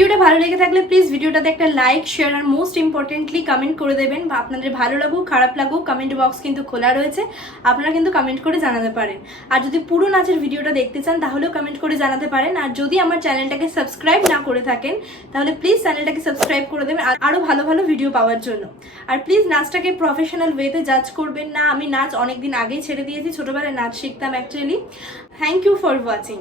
ভিডিওটা ভালো লেগে থাকলে প্লিজ ভিডিওটাতে একটা লাইক শেয়ার আর মোস্ট ইম্পর্টেন্টলি কমেন্ট করে দেবেন। বা আপনাদের ভালো লাগুক খারাপ লাগুক কমেন্ট বক্স কিন্তু খোলা রয়েছে, আপনারা কিন্তু কমেন্ট করে জানাতে পারেন। আর যদি পুরো নাচের ভিডিওটা দেখতে চান তাহলেও কমেন্ট করে জানাতে পারেন। আর যদি আমার চ্যানেলটাকে সাবস্ক্রাইব না করে থাকেন তাহলে প্লিজ চ্যানেলটাকে সাবস্ক্রাইব করে দেবেন আরও ভালো ভালো ভিডিও পাওয়ার জন্য। আর প্লিজ নাচটাকে প্রফেশনাল ওয়েতে জাজ করবেন না। আমি নাচ অনেকদিন আগেই ছেড়ে দিয়েছি, ছোটোবেলায় নাচ শিখতাম actually. Thank you for watching.